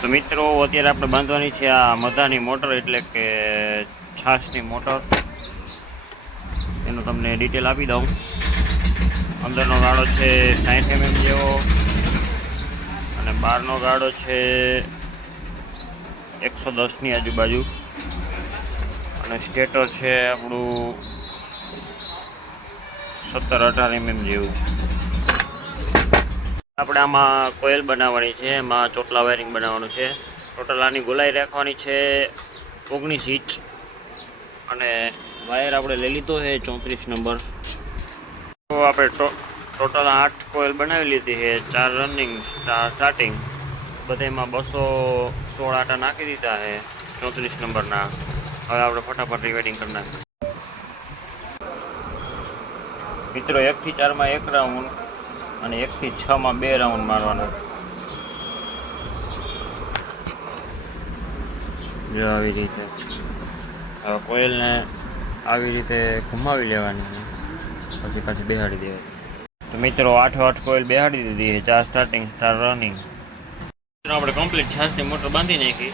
તો મિત્રો અત્યારે આપણે બાંધવાની છે આ મધાની મોટર, એટલે કે છાશની મોટર. એનું તમને ડિટેલ આપી દઉં. અંદરનો ગાળો છે 60 mm જેવો અને બહારનો ગાળો છે 110ની આજુબાજુ. અને સ્ટેટર છે આપણું 17-18 mm જેવું. આપણે આમાં કોઇલ બનાવવાની છે, એમાં ચોટલા વાયરિંગ બનાવવાનું છે. ટોટલ આની ગોલાઈ રાખવાની છે 19 ઇંચ. અને વાયર આપણે લઈ લીધો છે 34 નંબર. તો આપણે ટોટલ 8 કોઇલ બનાવી લીધી છે, 4 રનિંગ સ્ટાર્ટિંગ. બધામાં 216 આટા નાખી દીધા છે 34 નંબરના. હવે આપણે ફટાફટ રિવેડિંગ કરી નાખીએ. મિત્રો 1 થી 4 માં 1 રાઉન્ડ અને 1 થી 6 માં 2 રાઉન્ડ મારવાના. જો આવી રીતે હવે કોઇલને આવી રીતે ઘુમાવી લેવાની, પછી પાછી બેહાડી દેવાની. તો મિત્રો 8 કોઇલ બેહાડી દીધી છે, 4 સ્ટાર્ટિંગ 4 રનિંગ. આપણે કમ્પ્લીટ છાશની મોટર બાંધી નાખી.